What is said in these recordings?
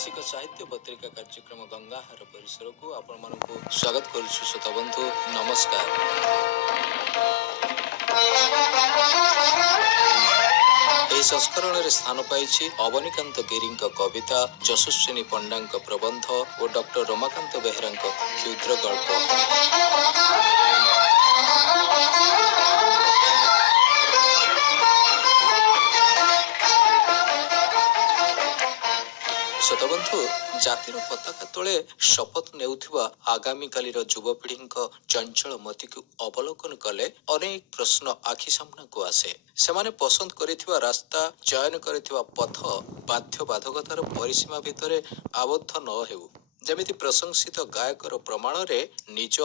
मासिक साहित्य पत्रिका कार्यक्रम गंगाहार परिसर को आपण मानकु स्वागत करुछु। श्रोता बंधु नमस्कार। ଏହି ସଂସ୍କରଣରେ ସ୍ଥାନ ପାଇଛି ଅବନୀକାନ୍ତ ଗିରିଙ୍କ କବିତା, ଯଶସ୍ୱିନୀ ପଣ୍ଡାଙ୍କ ପ୍ରବନ୍ଧ ଓ ଡକ୍ଟର ରମାକାନ୍ତ ବେହେରାଙ୍କ କ୍ଷୁଦ୍ର ଗଳ୍ପ। ଶତବନ୍ଧୁ ଜାତିର ପତାକା ତଳେ ଶପଥ ନେଉଥିବା ଆଗାମୀକାଲିର ଯୁବପିଢ଼ିଙ୍କ ଚଞ୍ଚଳ ମତିକୁ ଅବଲୋକନ କଲେ ଅନେକ ପ୍ରଶ୍ନ ଆଖି ସାମ୍ନାକୁ ଆସେ। ସେମାନେ ପସନ୍ଦ କରିଥିବା ରାସ୍ତା, ଚୟନ କରିଥିବା ପଥ ବାଧ୍ୟବାଧକତାର ପରିସୀମା ଭିତରେ ଆବଦ୍ଧ ନ ହେଉ। ଯେମିତି ପ୍ରଶଂସିତ ଗାୟକର ପ୍ରମାଣରେ ନିଜ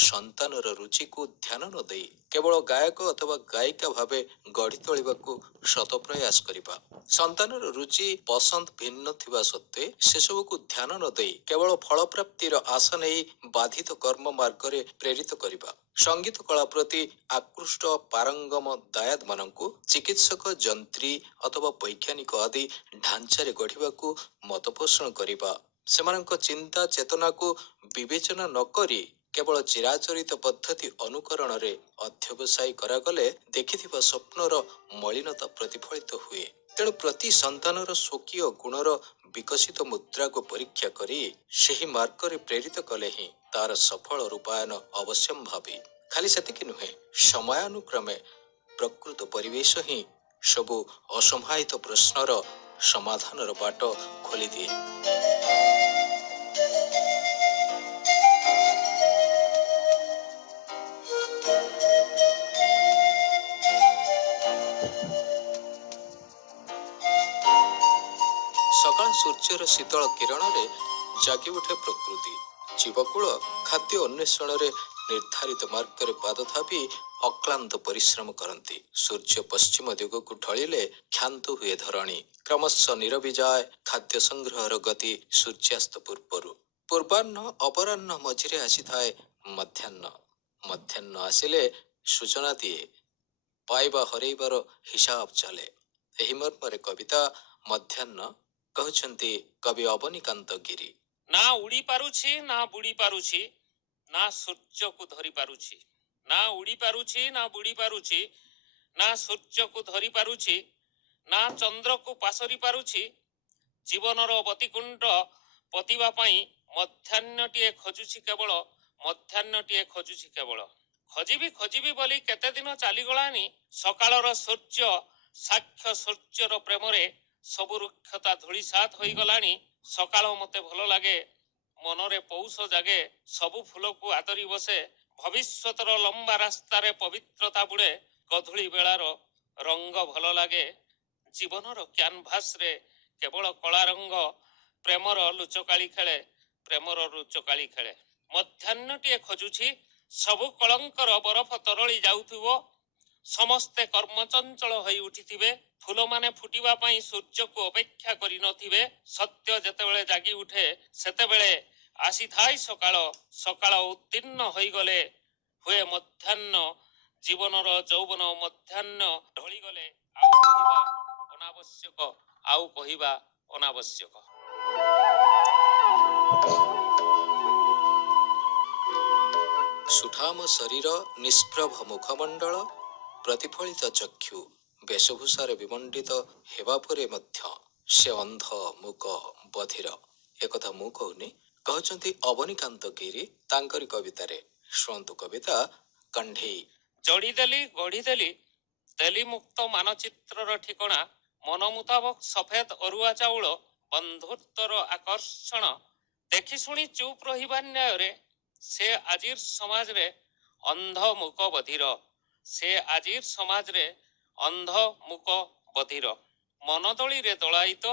ସନ୍ତାନର ରୁଚିକୁ ଧ୍ୟାନ ନ ଦେଇ କେବଳ ଗାୟକ ଅଥବା ଗାୟିକା ଭାବେ ଗଢ଼ି ତୋଳିବାକୁ ଶତ ପ୍ରୟାସ କରିବା। ସନ୍ତାନର ରୁଚି ପସନ୍ଦ ଭିନ୍ନ ଥିବା ସତ୍ତ୍ୱେ ସେସବୁକୁ ଧ୍ୟାନ ନ ଦେଇ କେବଳ ଫଳପ୍ରାପ୍ତିର ଆଶା ନେଇ ବାଧିତ କର୍ମ ମାର୍ଗରେ ପ୍ରେରିତ କରିବା। ସଙ୍ଗୀତ କଳା ପ୍ରତି ଆକୃଷ୍ଟ ପାରଙ୍ଗମ ଦାୟାଦମାନଙ୍କୁ ଚିକିତ୍ସକ, ଯନ୍ତ୍ରୀ ଅଥବା ବୈଜ୍ଞାନିକ ଆଦି ଢାଞ୍ଚାରେ ଗଢ଼ିବାକୁ ମତ ପୋଷଣ କରିବା। ସେମାନଙ୍କ ଚିନ୍ତା ଚେତନାକୁ ବିବେଚନା ନ କରି କେବଳ ଚିରାଚରିତ ପଦ୍ଧତି ଅନୁକରଣରେ ଅଧ୍ୟବସାୟୀ କରାଗଲେ ଦେଖିଥିବା ସ୍ୱପ୍ନର ମଳିନତା ପ୍ରତିଫଳିତ ହୁଏ। ତେଣୁ ପ୍ରତି ସନ୍ତାନର ସ୍ୱକୀୟ ଗୁଣର ବିକଶିତ ମୁଦ୍ରାକୁ ପରୀକ୍ଷା କରି ସେହି ମାର୍ଗରେ ପ୍ରେରିତ କଲେ ହିଁ ତାର ସଫଳ ରୂପାୟନ ଅବଶ୍ୟମ୍ଭାବୀ। ଖାଲି ସେତିକି ନୁହେଁ, ସମୟାନୁକ୍ରମେ ପ୍ରକୃତ ପରିବେଶ ହିଁ ସବୁ ଅସମାହିତ ପ୍ରଶ୍ନର ସମାଧାନର ବାଟ ଖୋଲିଦିଏ। ସକାଳ ସୂର୍ଯ୍ୟର ଶୀତଳ କିରଣରେ ଜାଗି ଉଠେ ପ୍ରକୃତି। ଜୀବକୁଳ ଖାଦ୍ୟ ଅନ୍ୱେଷଣରେ ନିର୍ଦ୍ଧାରିତ ମାର୍ଗରେ ପାଦ ଥାପି ଅକ୍ଳାନ୍ତ ପରିଶ୍ରମ କରନ୍ତି। ସୂର୍ଯ୍ୟ ପଶ୍ଚିମ ଦିଗକୁ ଢଳିଲେ କ୍ଷାନ୍ତ ହୁଏ ଧରଣୀ। କ୍ରମଶଃ ନିରବିଯାଏ ଖାଦ୍ୟ ସଂଗ୍ରହର ଗତି ସୂର୍ଯ୍ୟାସ୍ତ ପୂର୍ବରୁ। ପୂର୍ବାହ୍ନ ଅପରାହ୍ନ ମଝିରେ ଆସିଥାଏ ମଧ୍ୟାହ୍ନ। ମଧ୍ୟାହ୍ନ ଆସିଲେ ସୂଚନା ଦିଏ ପାଇବା ହରେଇବାର ହିସାବ ଚାଲେ। ଏହି ମର୍ମରେ କବିତା ମଧ୍ୟାହ୍ନ କହୁଛନ୍ତି କବି ଅବନୀକାନ୍ତ ଗିରି। ନା ଉଡ଼ି ପାରୁଛି, ନା ବୁଡ଼ି ପାରୁଛି, ନା ସୂର୍ଯ୍ୟକୁ ଧରି ପାରୁଛି। ନା ଉଡ଼ି ପାରୁଛି, ନା ବୁଡ଼ି ପାରୁଛି, ନା ସୂର୍ଯ୍ୟକୁ ଧରି ପାରୁଛି, ନା ଚନ୍ଦ୍ରକୁ ପାସରି ପାରୁଛି। ଜୀବନର ବତିକୁଣ୍ଡ ପତିବା ପାଇଁ ମଧ୍ୟାହ୍ନଟିଏ ଖୋଜୁଛି କେବଳ, ମଧ୍ୟାହ୍ନଟିଏ ଖୋଜୁଛି କେବଳ। ଖୋଜିବି ଖୋଜିବି ବୋଲି କେତେ ଦିନ ଚାଲିଗଲାଣି। ସକାଳର ସୂର୍ଯ୍ୟ ସାକ୍ଷ୍ୟ ସୂର୍ଯ୍ୟର ପ୍ରେମରେ ସବୁ ରୁକ୍ଷତା ଧୂଳିସାତ୍ ହୋଇଗଲାଣି। ସକାଳ ମତେ ଭଲ ଲାଗେ, ମନରେ ପୌଷ ଜାଗେ, ସବୁ ଫୁଲକୁ ଆଦରି ବସେ। ଭବିଷ୍ୟତର ଲମ୍ବା ରାସ୍ତାରେ ପବିତ୍ରତା ବୁଡ଼େ। ଗଧୂଳି ବେଳାର ରଙ୍ଗ ଭଲ ଲାଗେ। ଜୀବନର କ୍ୟାନଭାସରେ କେବଳ କଳା ରଙ୍ଗ। ପ୍ରେମର ଲୁଚକାଳି ଖେଳେ, ପ୍ରେମର ଲୁଚକାଳି ଖେଳେ। ମଧ୍ୟାହ୍ନଟିଏ ଖୋଜୁଛି, ସବୁ କଳଙ୍କର ବରଫ ତରଳି ଯାଉଥିବ। ସମସ୍ତେ କର୍ମଚଞ୍ଚଳ ହୋଇ ଉଠିଥିବେ। ଫୁଲମାନେ ଫୁଟିବା ପାଇଁ ସୂର୍ଯ୍ୟକୁ ଅପେକ୍ଷା କରି ନଥିବେ। ସତ୍ୟ ଯେତେବେଳେ ଜାଗି ଉଠେ ସେତେବେଳେ ଆସିଥାଏ ସକାଳ। ସକାଳ ଉତ୍ତୀର୍ଣ୍ଣ ହୋଇଗଲେ ହୁଏ ମଧ୍ୟାହ୍ନ। ଜୀବନର ଯୌବନ ମଧ୍ୟାହ୍ନ ଢଳିଗଲେ ଆଉ କହିବା ଅନାବଶ୍ୟକ, ଆଉ କହିବା ଅନାବଶ୍ୟକ। ସୁଠାମ ଶରୀର, ନିଷ୍ପ୍ରଭ ମୁଖମଣ୍ଡଳ, ପ୍ରତିଫଳିତ ଚକ୍ଷୁ, ବେଶଭୂଷାରେ ବିମଣ୍ଡିତ ହେବା ପରେ ମଧ୍ୟ ସେ ଅନ୍ଧ, ମୂକ, ବଧିର। ଏକଥା ମୁଁ କହୁନି, କହୁଛନ୍ତି ଅବନୀକାନ୍ତ ଗିରି ତାଙ୍କରି କବିତାରେ। ଶୁଣନ୍ତୁ କବିତା କଣ୍ଢେଇ। ଯୋଡ଼ିଦେଲି, ଗଢ଼ିଦେଲି, ଦେଲି ମୁକ୍ତ ମାନଚିତ୍ରର ଠିକଣା। ମନ ମୁତାବକ ସଫେଦ ଅରୁଆ ଚାଉଳ, ବନ୍ଧୁତ୍ୱର ଆକର୍ଷଣ। ଦେଖି ଶୁଣି ଚୁପ୍ ରହିବା ନ୍ୟାୟରେ ସେ ଆଜିର ସମାଜରେ ଅନ୍ଧ, ମୂକ, ବଧିର। ସେ ଆଜିର ସମାଜରେ ଅନ୍ଧ, ମୂକ, ବଧିର। ମନଦଳିରେ ଦଳାଇତ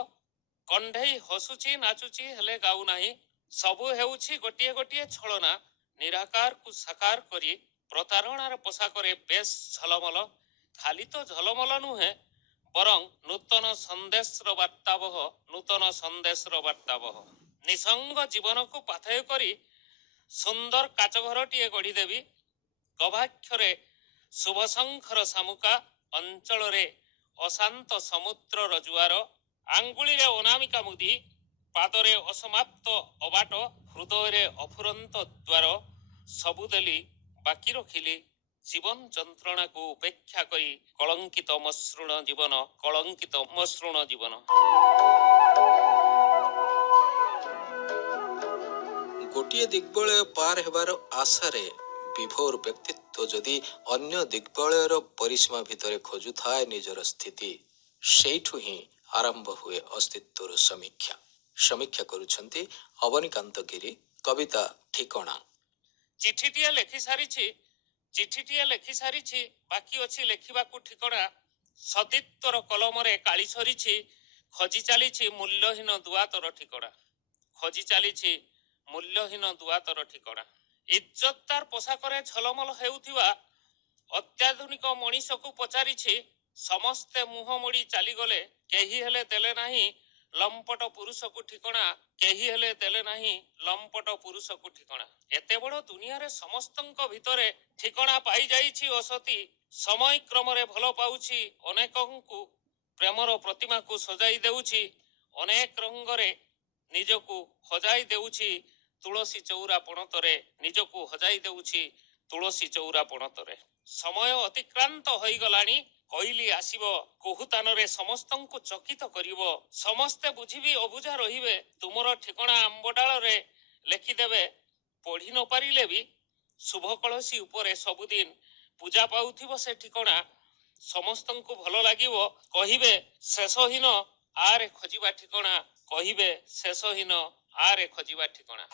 କଣ୍ଢେଇ ହସୁଛି, ନାଚୁଛି, ହେଲେ ଗାଉନାହିଁ। ସବୁ ହେଉଛି ଗୋଟିଏ ଗୋଟିଏ ଛଳନା। ନିରାକାରକୁ ସାକାର କରି ପ୍ରତାରଣାର ପୋଷାକରେ ବେଶ ଝଲମଲ। ଖାଲି ତ ଝଲମଲ ନୁହେଁ, ବରଂ ନୂତନ ସନ୍ଦେଶର ବାର୍ତ୍ତାବହ, ନୂତନ ସନ୍ଦେଶର ବାର୍ତ୍ତାବହ। ନିସଙ୍ଗ ଜୀବନକୁ ପାଥେୟ କରି ସୁନ୍ଦର କାଚଘରଟିଏ ଗଢ଼ିଦେବି। ଗବାକ୍ଷରେ ଶୁଭଶଙ୍ଖର ଶାମୁକା, ଅଞ୍ଚଳରେ ଅଶାନ୍ତ ସମୁଦ୍ରର ଜୁଆର। ଆଙ୍ଗୁଳିରେ ଅନାମିକା ମୁଦି, ପାଦରେ ଅସମାପ୍ତ ଅବାଟ, ହୃଦୟରେ ଅଫୁରନ୍ତ ଦ୍ୱାର, ସବୁ ଦେଲି ବାକି ରଖିଲି ଜୀବନ ଯନ୍ତ୍ରଣାକୁ ଉପେକ୍ଷା କରି, କଳଙ୍କିତ ମସୃଣ ଜୀବନ, କଳଙ୍କିତ ମସୃଣ ଜୀବନ। ଗୋଟିଏ ଦିଗ୍ବଳୟ ପାର ହେବାର ଆଶାରେ ବିଭୋର ବ୍ୟକ୍ତିତ୍ୱ ଯଦି ଅନ୍ୟ ଦିଗ୍ବଳୟର ପରିସୀମା ଭିତରେ ଖୋଜୁଥାଏ ନିଜର ସ୍ଥିତି, ସେଇଠୁ ହିଁ ଆରମ୍ଭ ହୁଏ ଅସ୍ତିତ୍ୱର ସମୀକ୍ଷା। ସମୀକ୍ଷା କରୁଛନ୍ତି ଅବନୀକାନ୍ତ ଗିରି। କବିତା ଠିକଣା। ଚିଠିଟିଏ ଲେଖି ସାରିଛି, ବାକି ଅଛି ଲେଖିବାକୁ ଠିକଣା। ସତୀତ୍ୱର କଲମରେ କାଳି ସରିଛି, ଖୋଜି ଚାଲିଛି ମୂଲ୍ୟହୀନ ଦୁଆତର ଠିକଣା। ଖୋଜି ଚାଲିଛି ମୂଲ୍ୟହୀନ ଦୁଆତର ଠିକଣା। ଇଜ୍ଜତଦାର ପୋଷାକରେ ଝଲମଲ ହେଉଥିବା ଅତ୍ୟାଧୁନିକ ମଣିଷକୁ ପଚାରିଛି, ସମସ୍ତେ ମୁହଁ ମୋଡ଼ି ଚାଲିଗଲେ, କେହି ହେଲେ ଦେଲେ ନାହିଁ ଲମ୍ପଟ ପୁରୁଷକୁ ଠିକଣା। କେହି ହେଲେ ଦେଲେ ନାହିଁ ଲମ୍ପଟ ପୁରୁଷକୁ ଠିକଣା। ଏତେ ବଡ଼ ଦୁନିଆରେ ସମସ୍ତଙ୍କ ଭିତରେ ଠିକଣା ପାଇଯାଇଛି ଅସତୀ। ସମୟ କ୍ରମରେ ଭଲ ପାଉଛି ଅନେକଙ୍କୁ, ପ୍ରେମର ପ୍ରତିମାକୁ ସଜାଇ ଦେଉଛି ଅନେକ ରଙ୍ଗରେ, ନିଜକୁ ହଜାଇ ଦେଉଛି ତୁଳସୀ ଚଉରା ପଣତରେ, ନିଜକୁ ହଜାଇ ଦେଉଛି ତୁଳସୀ ଚଉରା ପଣତରେ। ସମୟ ଅତିକ୍ରାନ୍ତ ହୋଇଗଲାଣି, କହିଲି ଆସିବ କୁହୁତାନରେ ସମସ୍ତଙ୍କୁ ଚକିତ କରିବ। ସମସ୍ତେ ବୁଝିବି ଅବୁଝା ରହିବେ, ତୁମର ଠିକଣା ଆମ୍ବଡାଳରେ ଲେଖିଦେବେ। ପଢି ନ ପାରିଲେ ବି ଶୁଭ କଳସୀ ଉପରେ ସବୁଦିନ ପୂଜା ପାଉଥିବ ସେ ଠିକଣା। ସମସ୍ତଙ୍କୁ ଭଲ ଲାଗିବ, କହିବେ ଶେଷହୀନ ଆରେ ଖୋଜିବା ଠିକଣା। କହିବେ ଶେଷହୀନ ଆରେ ଖୋଜିବା ଠିକଣା।